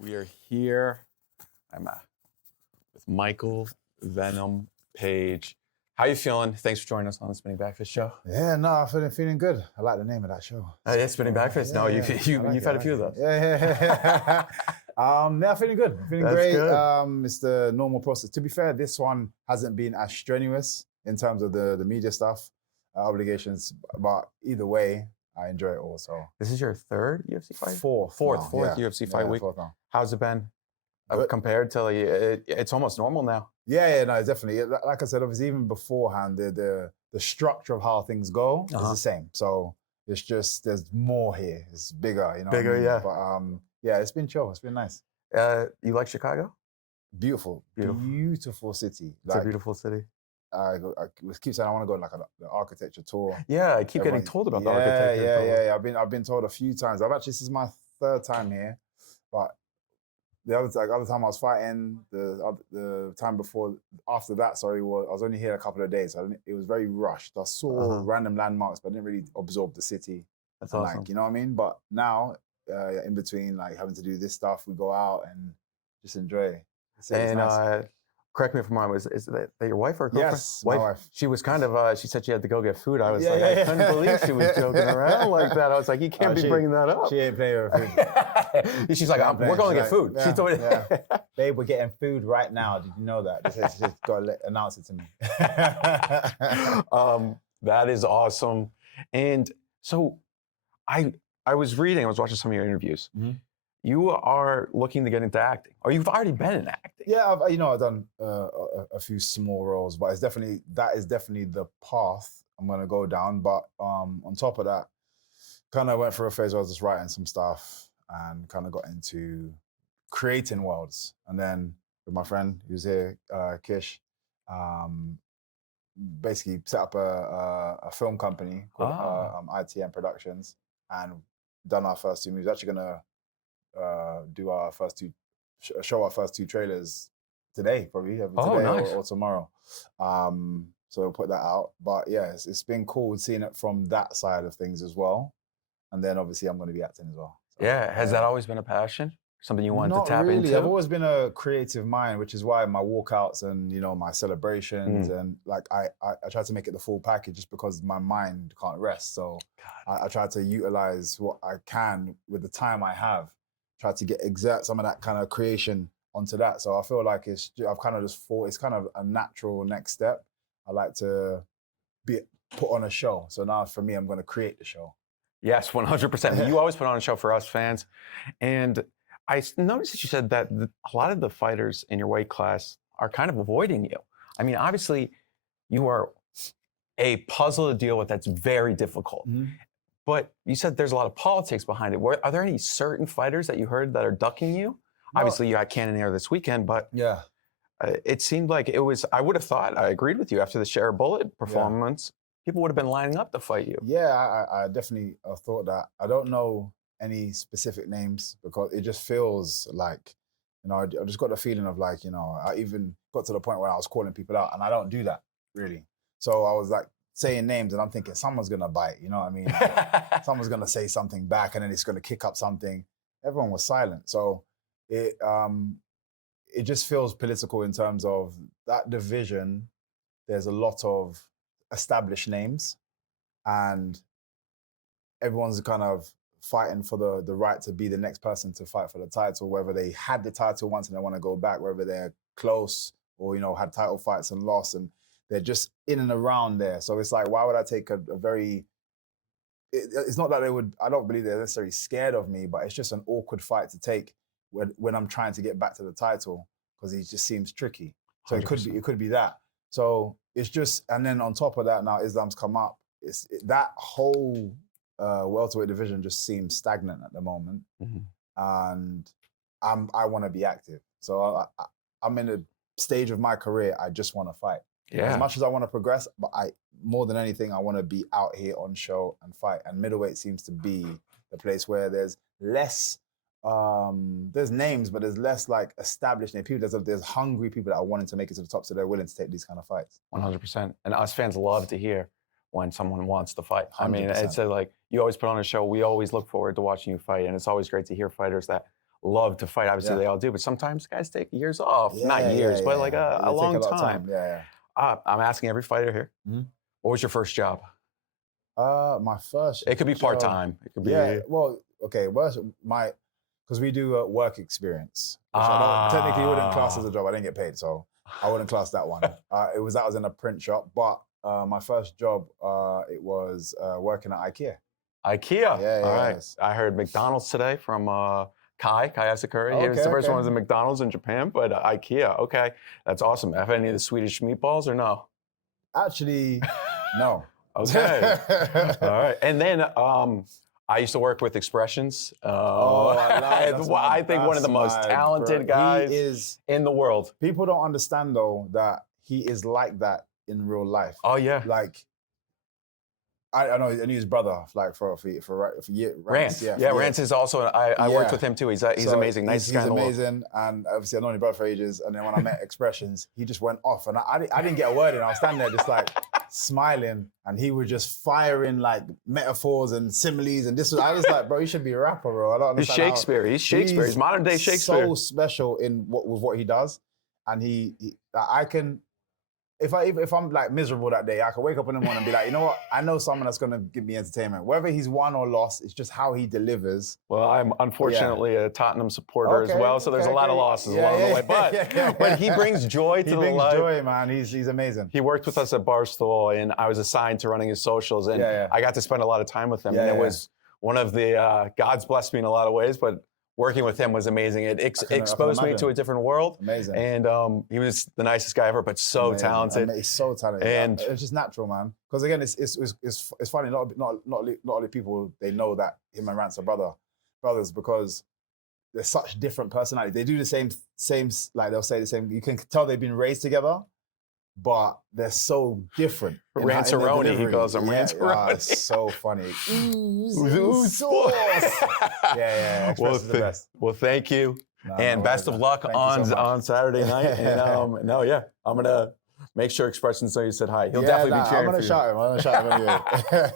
We are here. I'm with Michael Venom Page. How you feeling? Thanks for joining us on the Spinning Backfist show. Yeah, no, I'm feeling good. I like the name of that show. Yeah, Spinning Backfist. No, you've had a few of those. Yeah. Yeah, feeling good. Feeling That's great. good. It's the normal process. To be fair, this one hasn't been as strenuous in terms of the media stuff, obligations. But either way, I enjoy it all. So This is your third UFC fight? Fourth UFC fight week. Fourth now. How's it been Good. compared to it's almost normal now? Yeah, no, definitely. Like I said, obviously, even beforehand, the structure of how things go is the same. So it's just there's more here. It's bigger, you know. Bigger, yeah. But yeah, it's been chill. It's been nice. You like Chicago? Beautiful city. It's a beautiful city. I keep saying I want to go on like the architecture tour. Yeah, I keep getting told about the architecture tour. Yeah. I've been told a few times. This is my third time here, but the other time I was fighting, the time before, after that, I was only here a couple of days. So it was very rushed. I saw random landmarks, but I didn't really absorb the city. That's awesome. Like, you know what I mean? But now, in between, like having to do this stuff, we go out and just enjoy. It's nice. Correct me if I'm wrong. Is that your wife or girlfriend? Yes, my wife. She was kind of. She said she had to go get food. I was I couldn't believe she was joking around like that. I was like, you can't be bringing that up. She ain't playing with food. She's like, we're going to get food. Yeah, she told me. Yeah. Babe, we're getting food right now. Did you know that? She's got to announce it to me. That is awesome. And so, I was watching some of your interviews. Mm-hmm. You are looking to get into acting, or you've already been in acting. Yeah, I've done a few small roles, but that is definitely the path I'm gonna go down. But on top of that, kind of went through a phase where I was just writing some stuff and kind of got into creating worlds. And then with my friend who's here, Kish, basically set up a film company called ITM Productions and done our first two movies. Actually gonna do our first two, show our first two trailers today, probably today nice. or tomorrow. So we'll put that out. But yeah, it's been cool seeing it from that side of things as well. And then obviously I'm going to be acting as well. So, yeah, has that always been a passion? Something you wanted to tap really. into? I've always been a creative mind, which is why my walkouts and my celebrations and like I try to make it the full package just because my mind can't rest. So I try to utilize what I can with the time I have. Try to exert some of that kind of creation onto that. So I feel like I've kind of just thought it's kind of a natural next step. I like to be put on a show. So now for me, I'm going to create the show. Yes, 100%. You always put on a show for us fans. And I noticed that you said that a lot of the fighters in your weight class are kind of avoiding you. I mean, obviously, you are a puzzle to deal with that's very difficult. Mm-hmm. But you said there's a lot of politics behind it. Are there any certain fighters that you heard that are ducking you? No. Obviously, you had Cannonier this weekend, but yeah, it seemed like it was. I would have thought. I agreed with you after the Share a Bullet performance. Yeah. People would have been lining up to fight you. Yeah, I definitely thought that. I don't know any specific names because it just feels like, I just got the feeling of like, I even got to the point where I was calling people out, and I don't do that really. So I was like saying names, and I'm thinking someone's gonna bite. You know what I mean? Like, someone's gonna say something back, and then it's gonna kick up something. Everyone was silent, so it just feels political in terms of that division. There's a lot of established names, and everyone's kind of fighting for the right to be the next person to fight for the title, whether they had the title once and they want to go back, whether they're close or had title fights and lost, and they're just in and around there. So it's like, why would I take a very... It's not that I don't believe they're necessarily scared of me, but it's just an awkward fight to take when I'm trying to get back to the title because he just seems tricky. So 100%. it could be that. So it's just, and then on top of that, now Islam's come up. That whole welterweight division just seems stagnant at the moment. Mm-hmm. And I want to be active. So I'm in a stage of my career, I just want to fight. Yeah. As much as I want to progress, but more than anything, I want to be out here on show and fight. And middleweight seems to be the place where there's less, there's names, but there's less like established names. There's hungry people that are wanting to make it to the top, so they're willing to take these kind of fights. 100%. And us fans love to hear when someone wants to fight. 100%. I mean, it's like, you always put on a show. We always look forward to watching you fight. And it's always great to hear fighters that love to fight. Obviously, they all do, but sometimes guys take years off. Not years, but like a They long take a lot of time. Yeah. I'm asking every fighter here, Mhm. what was your first job? My first. It could be job- part-time. It could be. Yeah. Well, okay. Because we do work experience, which I don't, technically wouldn't class as a job. I didn't get paid, so I wouldn't class that one. That was in a print shop, but my first job it was working at IKEA. IKEA. Yeah, All right. yes. I heard McDonald's today from Kai Asakuri. He was the Okay, first okay. one was in McDonald's in Japan, but IKEA. Okay, that's awesome. Have any of the Swedish meatballs or no? Actually, no. Okay. All right. And then I used to work with Expressions. I think one of the most talented guys He is. in the world. People don't understand though that he is like that in real life. Oh yeah. Like, I know, I knew his brother like for years. Rance. Yeah, Rance is also. I worked with him too. He's So amazing. Nicest guy in the world. He's amazing, and obviously I've known his brother for ages. And then when I met Expressions, he just went off, and I didn't get a word in. I was standing there just like smiling, and he was just firing like metaphors and similes, and I was like, bro, you should be a rapper, bro. I don't He's understand. Shakespeare. He's Shakespeare. He's modern day Shakespeare. So special with what he does, and I can. If I'm like miserable that day, I can wake up in the morning and be like, you know what? I know someone that's gonna give me entertainment. Whether he's won or lost, it's just how he delivers. Well, I'm unfortunately a Tottenham supporter as well, so there's a lot of losses along the way. But when he brings joy to the life. He brings joy, man. He's amazing. He worked with us at Barstool, and I was assigned to running his socials, and I got to spend a lot of time with him. And it was one of the God's blessed me in a lot of ways, but working with him was amazing. It exposed me to a different world. Amazing. And he was the nicest guy ever, but so talented. He's so talented. And it's just natural, man. Because again, it's funny. Not all the people, they know that him and Rance are brothers because they're such different personalities. They do the same like they'll say the same. You can tell they've been raised together, but they're so different. Ranceroni, he calls him Ranceroni. It's so funny. Ooh, sauce. Yeah. Express is the best. Well, thank you. And best of luck on Saturday night. And I'm gonna make sure Expressions know you said hi. He'll definitely be cheering for you. I'm gonna shout him anyway.